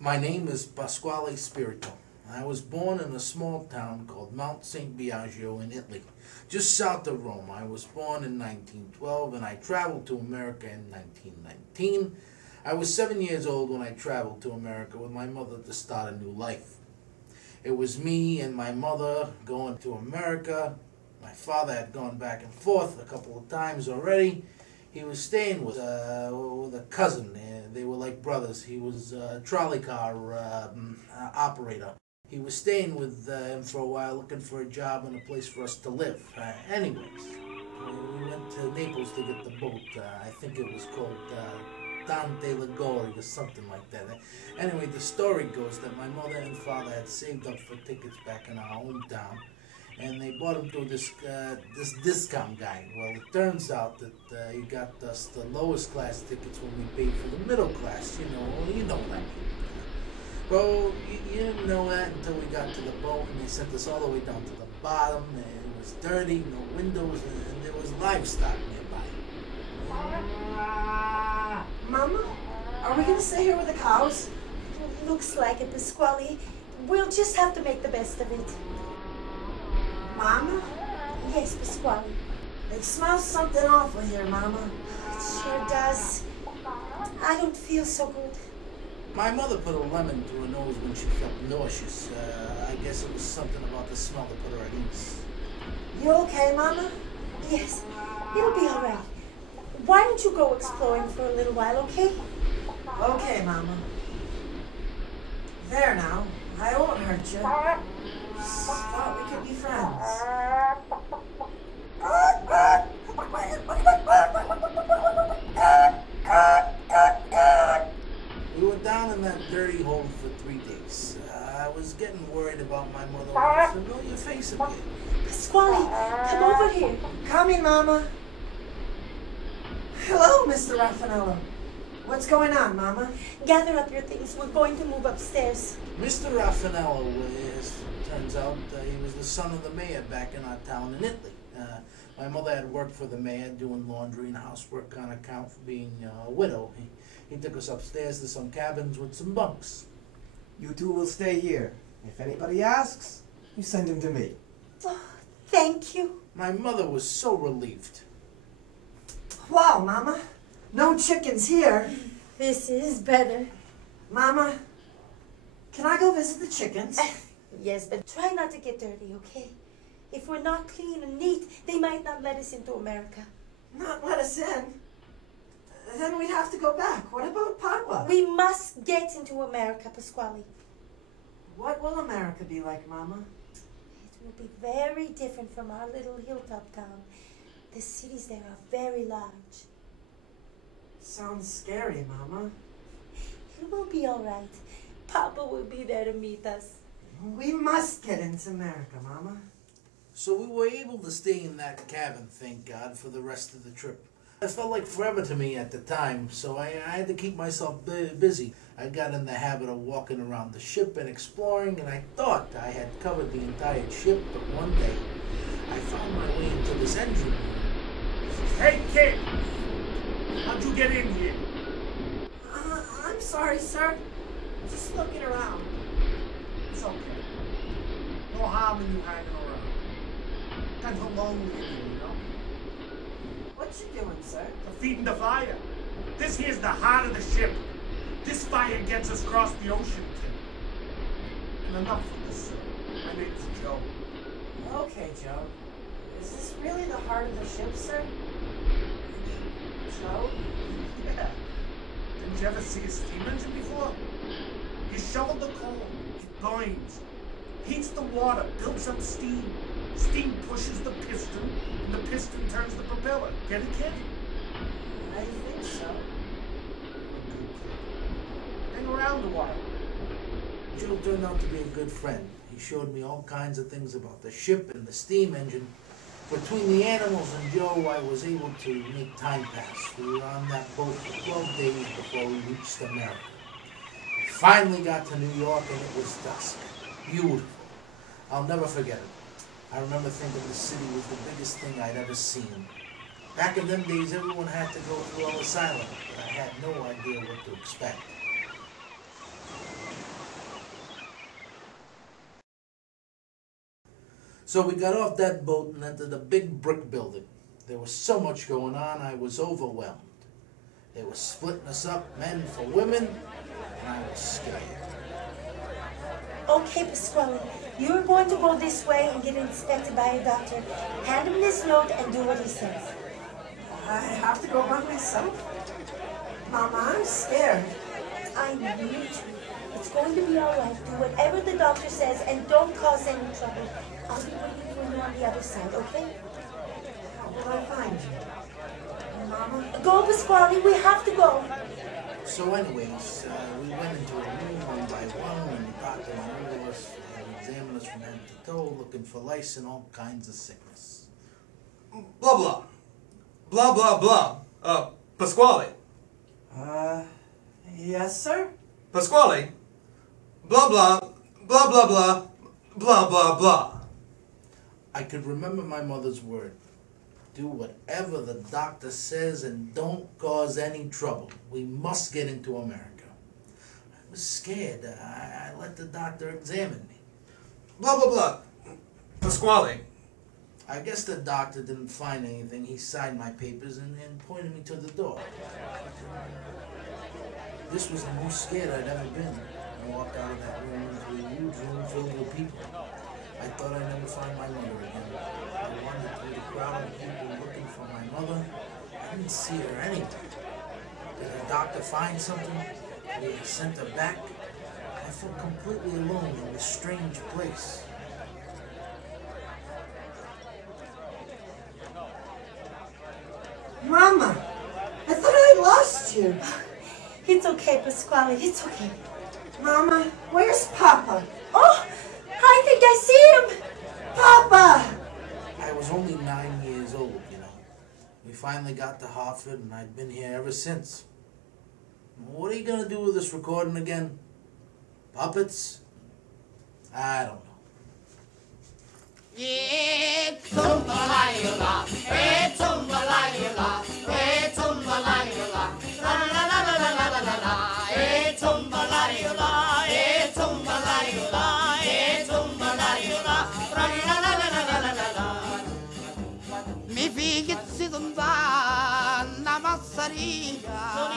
My name is Pasquale Spirito. I was born in a small town called Mount St. Biagio in Italy, just south of Rome. I was born in 1912 and I traveled to America in 1919. I was 7 years old when I traveled to America with my mother to start a new life. It was me and my mother going to America. My father had gone back and forth a couple of times already. He was staying with a cousin. They were like brothers. He was a trolley car operator. He was staying with him for a while, looking for a job and a place for us to live. Anyways, we went to Naples to get the boat. I think it was called Dante Ligori or something like that. Anyway, the story goes that my mother and father had saved up for tickets back in our hometown, and they bought them through this discount guy. Well, it turns out that he got us the lowest class tickets when we paid for the middle class. You know what I mean. Well, you didn't know that until we got to the boat, and they sent us all the way down to the bottom, and it was dirty, no windows, and there was livestock nearby. Mama, are we going to stay here with the cows? Looks like it, Pasquale. We'll just have to make the best of it. Mama? Yes, Pasquale. It smells something awful here, Mama. It sure does. I don't feel so good. My mother put a lemon to her nose when she felt nauseous. I guess it was something about the smell that put her at ease. You okay, Mama? Yes, it'll be all right. Why don't you go exploring for a little while, okay? Okay, Mama. There now. I won't hurt you. Just thought we could be friends. We were down in that dirty hole for 3 days. I was getting worried about my mother with a familiar face again. Pasquale, come over here. Coming, Mama. Hello, Mr. Raffanello. What's going on, Mama? Gather up your things. We're going to move upstairs. Mr. Raffanello, as it turns out, he was the son of the mayor back in our town in Italy. My mother had worked for the mayor doing laundry and housework on account for being a widow. He took us upstairs to some cabins with some bunks. You two will stay here. If anybody asks, you send him to me. Oh, thank you. My mother was so relieved. Wow, Mama. No chickens here. This is better. Mama, can I go visit the chickens? Yes, but try not to get dirty, okay? If we're not clean and neat, they might not let us into America. Not let us in? Then we'd have to go back. What about Padua? We must get into America, Pasquale. What will America be like, Mama? It will be very different from our little hilltop town. The cities there are very large. Sounds scary, Mama. It will be all right. Papa will be there to meet us. We must get into America, Mama. So we were able to stay in that cabin, thank God, for the rest of the trip. It felt like forever to me at the time, so I had to keep myself busy. I got in the habit of walking around the ship and exploring, and I thought I had covered the entire ship, but one day I found my way into this engine room. Hey, kid! How'd you get in here? I'm sorry, sir. Just looking around. It's okay. No harm in you hanging around. Kind of lonely in here, you know? What you doing, sir? Feeding the fire. This here's the heart of the ship. This fire gets us across the ocean, kid. And enough of this, sir. My name's Joe. Okay, Joe. Is this really the heart of the ship, sir? Joe? Yeah. Didn't you ever see a steam engine before? You shovel the coal, it burns, heats the water, builds up steam. Steam pushes the piston, and the piston turns the propeller. Get it, kid? I think so. Hang around a while. Joe turned out to be a good friend. He showed me all kinds of things about the ship and the steam engine. Between the animals and Joe, I was able to make time pass. We were on that boat for 12 days before we reached America. We finally got to New York and it was dusk. Beautiful. I'll never forget it. I remember thinking the city was the biggest thing I'd ever seen. Back in them days, everyone had to go through Ellis Island, but I had no idea what to expect. So we got off that boat and entered a big brick building. There was so much going on, I was overwhelmed. They were splitting us up, men for women, and I was scared. Okay, Pasquale, you're going to go this way and get inspected by a doctor. Hand him this note and do what he says. I have to go by myself? Mama, I'm scared. I need you. It's going to be all right. Do whatever the doctor says and don't cause any trouble. I'll be waiting for you on the other side, okay? How will I find you? Mama? Go, Pasquale, we have to go. So anyways, we went into a room one by one, and the doctor went over us and examined us from head to toe, looking for lice and all kinds of sickness. Blah, blah. Blah, blah, blah. Pasquale. Yes, sir? Pasquale. Blah, blah. Blah, blah, blah. Blah, blah, blah. I could remember my mother's word. Do whatever the doctor says and don't cause any trouble. We must get into America. I was scared. I let the doctor examine me. Blah, blah, blah. Pasquale. I guess the doctor didn't find anything. He signed my papers and pointed me to the door. This was the most scared I'd ever been. I walked out of that room into a huge room filled with people. I thought I'd never find my mother again. I wandered through the crowd of people looking for my mother. I didn't see her anywhere. Did the doctor find something? Did he send her back? I felt completely alone in this strange place. Mama! I thought I lost you. It's okay, Pasquale, it's okay. Mama, where's Papa? Oh, I think I see him. Papa! I was only 9 years old, you know. We finally got to Hartford, and I'd been here ever since. What are you going to do with this recording again? Puppets? I don't know. Mi figli si donda la massaria